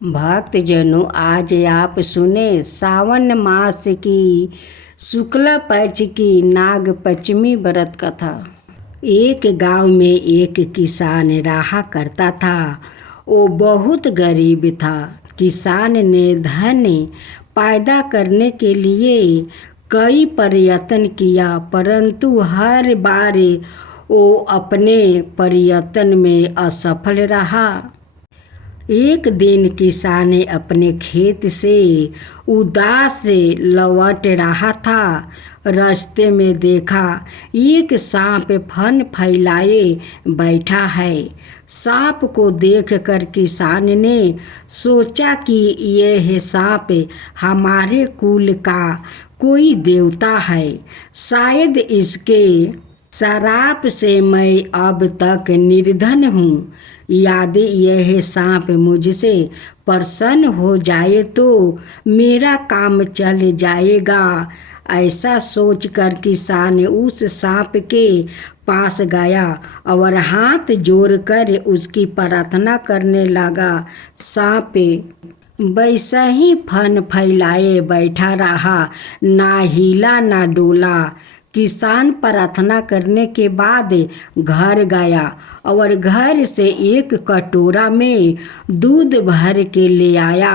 भक्तजनों, आज आप सुने सावन मास की शुक्ला पक्ष की नाग पंचमी व्रत कथा। एक गांव में एक किसान रहा करता था। वो बहुत गरीब था। किसान ने धन पैदा करने के लिए कई प्रयत्न किया, परंतु हर बार वो अपने प्रयत्न में असफल रहा। एक दिन किसान अपने खेत से उदास लौट रहा था। रास्ते में देखा एक सांप फन फैलाए बैठा है। सांप को देखकर किसान ने सोचा कि यह सांप हमारे कुल का कोई देवता है। शायद इसके श्राप से मैं अब तक निर्धन हूँ। यदि यह सांप मुझसे प्रसन्न हो जाए तो मेरा काम चल जाएगा। ऐसा सोचकर किसान उस सांप के पास गया और हाथ जोड़कर उसकी प्रार्थना करने लगा। सांप वैसा ही फन फैलाए बैठा रहा, ना हिला ना डोला। किसान प्रार्थना करने के बाद घर गया और घर से एक कटोरा में दूध भर के ले आया।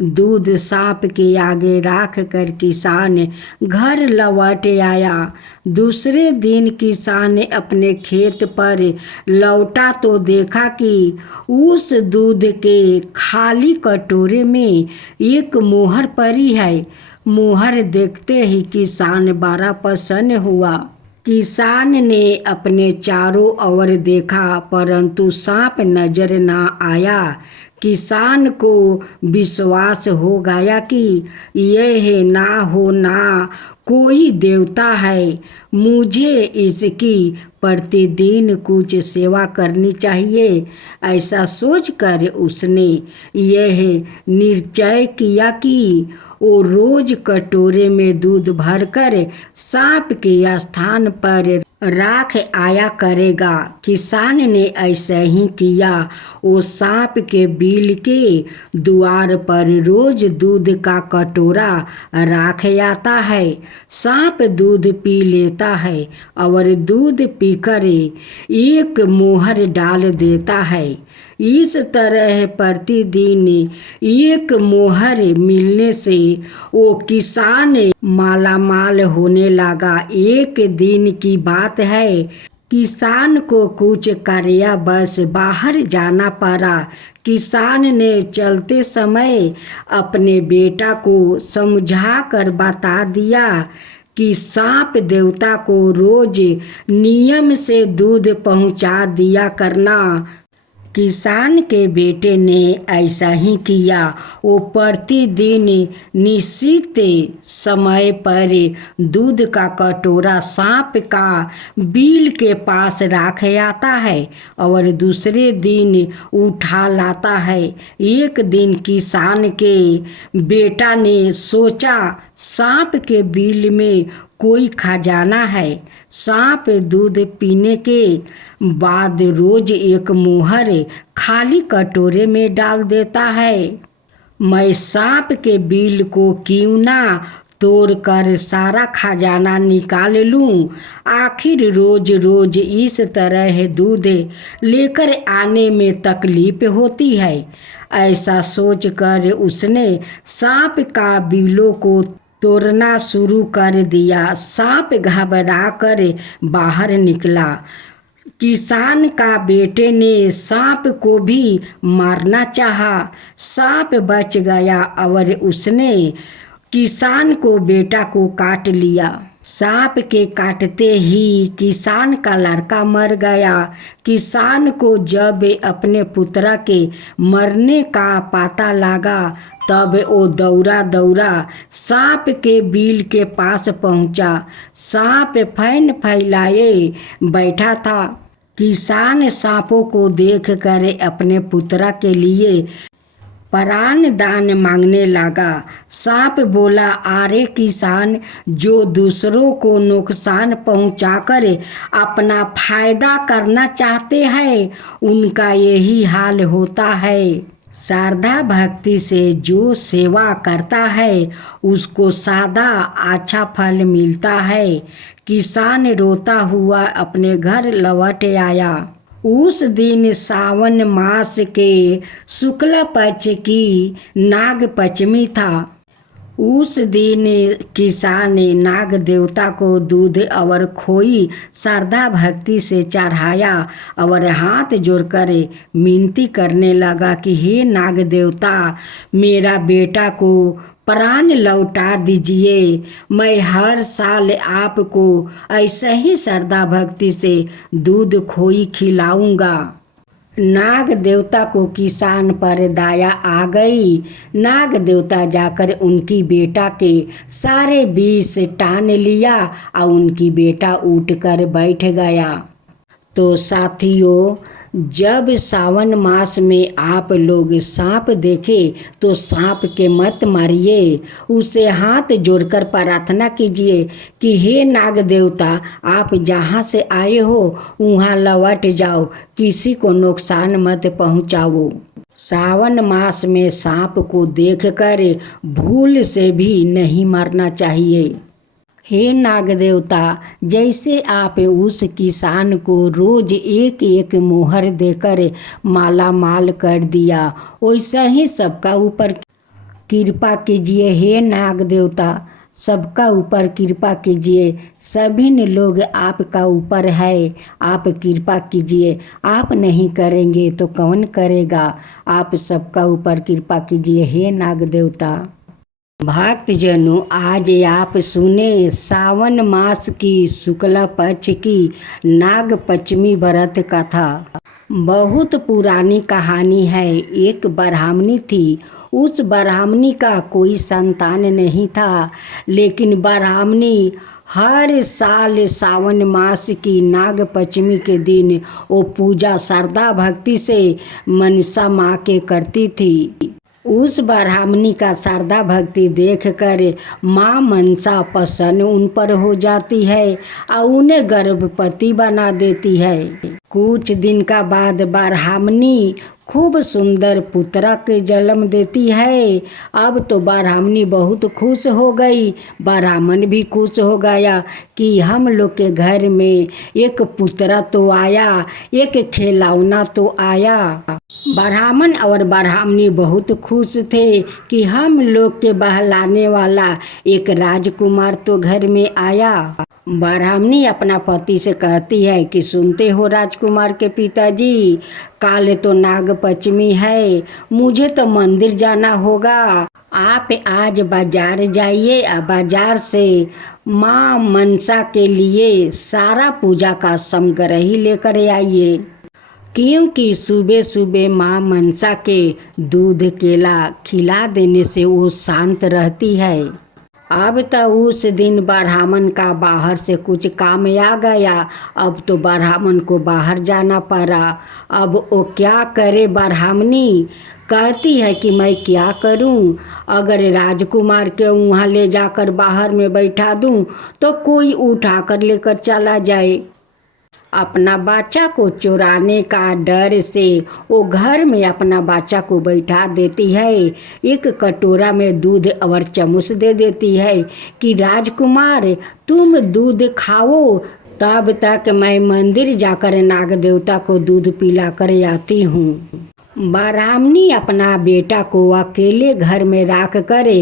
दूध सांप के आगे रख कर किसान घर लौट आया। दूसरे दिन किसान अपने खेत पर लौटा तो देखा कि उस दूध के खाली कटोरे में एक मोहर पड़ी है। मोहर देखते ही किसान बड़ा प्रसन्न हुआ। किसान ने अपने चारों ओर देखा, परंतु सांप नजर न आया। किसान को विश्वास हो गया कि यह ना कोई देवता है। मुझे इसकी प्रतिदिन कुछ सेवा करनी चाहिए। ऐसा सोचकर उसने यह निश्चय किया कि वो रोज कटोरे में दूध भरकर सांप के स्थान पर राख आया करेगा। किसान ने ऐसा ही किया। वो सांप के बिल के द्वार पर रोज दूध का कटोरा राख आता है। सांप दूध पी लेता है और दूध पीकर एक मोहर डाल देता है। इस तरह प्रतिदिन एक मोहर मिलने से वो किसान मालामाल होने लगा। एक दिन की बात है, किसान को कुछ कार्यवश बाहर जाना पड़ा। किसान ने चलते समय अपने बेटा को समझा कर बता दिया कि सांप देवता को रोज नियम से दूध पहुंचा दिया करना। किसान के बेटे ने ऐसा ही किया। वो प्रतिदिन निश्चित समय पर दूध का कटोरा सांप का बिल के पास रख आता है और दूसरे दिन उठा लाता है। एक दिन किसान के बेटा ने सोचा सांप के बिल में कोई खजाना है। सांप दूध पीने के बाद रोज एक मोहर खाली कटोरे में डाल देता है। मैं सांप के बिल को क्यों ना तोड़कर सारा खजाना निकाल लूं। आखिर रोज रोज इस तरह दूध लेकर आने में तकलीफ होती है। ऐसा सोचकर उसने सांप का बिलों को तोड़ना शुरू कर दिया। सांप घबरा कर बाहर निकला। किसान का बेटे ने सांप को भी मारना चाहा। सांप बच गया और उसने किसान को बेटा को काट लिया। सांप के काटते ही किसान का लड़का मर गया। किसान को जब अपने पुत्र के मरने का पता लगा तब वो दौड़ा सांप के बिल के पास पहुंचा। सांप फैन फैलाए बैठा था। किसान सांपों को देखकर अपने पुत्र के लिए प्राण दान मांगने लगा। सांप बोला, अरे किसान, जो दूसरों को नुकसान पहुंचाकर अपना फायदा करना चाहते हैं उनका यही हाल होता है। श्रद्धा भक्ति से जो सेवा करता है उसको सादा अच्छा फल मिलता है। किसान रोता हुआ अपने घर लौट आया। उस दिन सावन मास के शुक्ल पक्ष की नाग पंचमी था। उस दिन किसान ने नाग देवता को दूध और खोई श्रद्धा भक्ति से चढ़ाया और हाथ जोड़कर विनती करने लगा कि हे नाग देवता, मेरा बेटा को प्राण लौटा दीजिए। मैं हर साल आपको ऐसे ही श्रद्धा भक्ति से दूध खोई खिलाऊंगा। नाग देवता को किसान पर दया आ गई। नाग देवता जाकर उनकी बेटा के सारे विष टान लिया और उनकी बेटा उठकर बैठ गया। तो साथियों, जब सावन मास में आप लोग सांप देखे तो सांप के मत मारिए, उसे हाथ जोड़कर प्रार्थना कीजिए कि हे नाग देवता, आप जहाँ से आए हो वहाँ लौट जाओ, किसी को नुकसान मत पहुँचाओ। सावन मास में सांप को देखकर भूल से भी नहीं मारना चाहिए। हे नाग देवता, जैसे आप उस किसान को रोज एक एक मोहर देकर माला माल कर दिया, वैसा ही सबका ऊपर कृपा कीजिए। हे नाग देवता, सबका ऊपर कृपा कीजिए। सभी लोग आपका ऊपर है, आप कृपा कीजिए। आप नहीं करेंगे तो कौन करेगा? आप सबका ऊपर कृपा कीजिए हे नाग देवता। भक्तजनों, आज आप सुने सावन मास की शुक्ल पक्ष की नाग पंचमी व्रत कथा। बहुत पुरानी कहानी है। एक ब्राह्मणी थी। उस ब्राह्मणी का कोई संतान नहीं था, लेकिन ब्राह्मणी हर साल सावन मास की नाग पंचमी के दिन वो पूजा श्रद्धा भक्ति से मनसा माँ के करती थी। उस ब्राह्मणी का श्रद्धा भक्ति देखकर माँ मनसा प्रसन्न उन पर हो जाती है और उन्हें गर्भवती बना देती है। कुछ दिन का बाद ब्राह्मणी खूब सुंदर पुत्र के जन्म देती है। अब तो ब्राह्मणी बहुत खुश हो गई। ब्राह्मण भी खुश हो गया कि हम लोग के घर में एक पुत्र तो आया, एक खिलौना तो आया। ब्राह्मण और ब्राह्मणी बहुत खुश थे कि हम लोग के बहलाने वाला एक राजकुमार तो घर में आया। ब्राह्मणी अपना पति से कहती है कि सुनते हो राजकुमार के पिताजी, काल तो नाग पंचमी है, मुझे तो मंदिर जाना होगा। आप आज बाजार जाइए और बाजार से माँ मनसा के लिए सारा पूजा का सामग्री लेकर आइए, क्योंकि सुबह सुबह माँ मनसा के दूध केला खिला देने से वो शांत रहती है। अब तो उस दिन ब्राह्मण का बाहर से कुछ काम आ गया। अब तो ब्राह्मण को बाहर जाना पड़ा। अब वो क्या करे? ब्राह्मणी कहती है कि मैं क्या करूं? अगर राजकुमार के वहाँ ले जाकर बाहर में बैठा दूं तो कोई उठाकर लेकर चला जाए। अपना बच्चा को चुराने का डर से वो घर में अपना बच्चा को बैठा देती है। एक कटोरा में दूध और चम्मच दे देती है कि राजकुमार तुम दूध खाओ, तब तक मैं मंदिर जाकर नाग देवता को दूध पिला कर आती हूँ। ब्राह्मणी अपना बेटा को अकेले घर में रख कर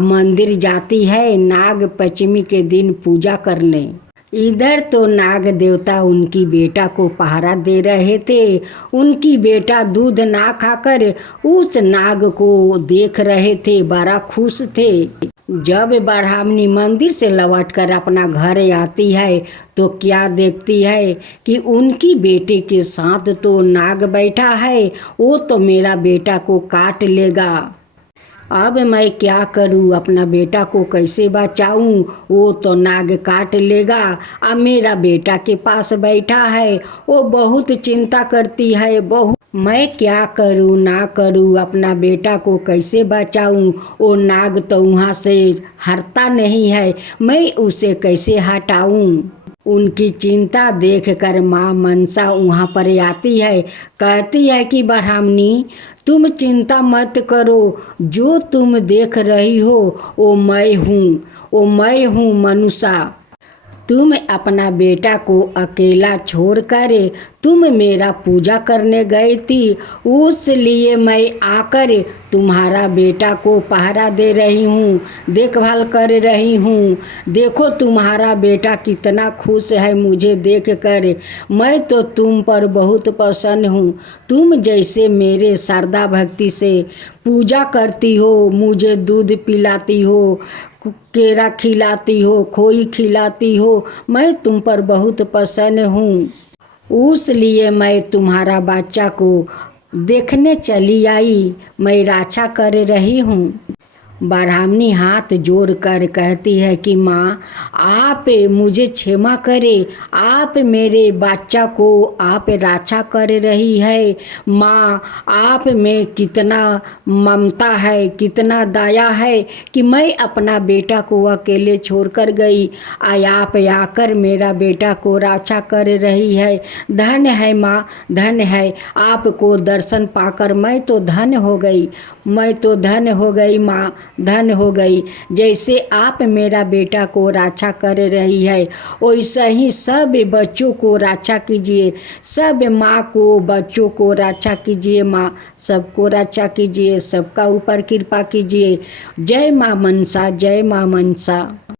मंदिर जाती है नाग पंचमी के दिन पूजा करने। इधर तो नाग देवता उनकी बेटा को पहरा दे रहे थे। उनकी बेटा दूध ना खाकर उस नाग को देख रहे थे, बड़ा खुश थे। जब ब्राह्मणी मंदिर से लौटकर अपना घर आती है तो क्या देखती है कि उनकी बेटे के साथ तो नाग बैठा है। वो तो मेरा बेटा को काट लेगा। अब मैं क्या करूं? अपना बेटा को कैसे बचाऊं? वो तो नाग काट लेगा। अब मेरा बेटा के पास बैठा है, वो बहुत चिंता करती है। मैं क्या करूं ना करूं? अपना बेटा को कैसे बचाऊं? वो नाग तो वहाँ से हटता नहीं है, मैं उसे कैसे हटाऊं? उनकी चिंता देखकर माँ मनसा वहाँ पर आती है। कहती है कि ब्राह्मणी, तुम चिंता मत करो, जो तुम देख रही हो वो मैं हूँ मनुषा। तुम अपना बेटा को अकेला छोड़कर तुम मेरा पूजा करने गई थी, उसलिए मैं आकर तुम्हारा बेटा को पहरा दे रही हूँ, देखभाल कर रही हूँ। देखो तुम्हारा बेटा कितना खुश है मुझे देखकर। मैं तो तुम पर बहुत प्रसन्न हूँ। तुम जैसे मेरे श्रद्धा भक्ति से पूजा करती हो, मुझे दूध पिलाती हो, केरा खिलाती हो, खोई खिलाती हो, मैं तुम पर बहुत प्रसन्न हूँ। उसलिए मैं तुम्हारा बच्चा को देखने चली आई, मैं रक्षा कर रही हूँ। ब्राह्मणी हाथ जोड़कर कहती है कि माँ, आप मुझे क्षमा करें, आप मेरे बच्चा को आप रक्षा कर रही है। माँ, आप में कितना ममता है, कितना दया है कि मैं अपना बेटा को अकेले छोड़कर गई, आप आकर मेरा बेटा को रक्षा कर रही है। धन्य है माँ, धन्य है, आपको दर्शन पाकर मैं तो धन्य हो गई, मैं तो धन्य हो गई माँ, धन्य हो गई। जैसे आप मेरा बेटा को रक्षा कर रही है, वैसे ही सब बच्चों को रक्षा कीजिए, सब माँ को बच्चों को रक्षा कीजिए माँ, सबको रक्षा कीजिए, सबका ऊपर कृपा कीजिए। जय माँ मनसा, जय माँ मनसा।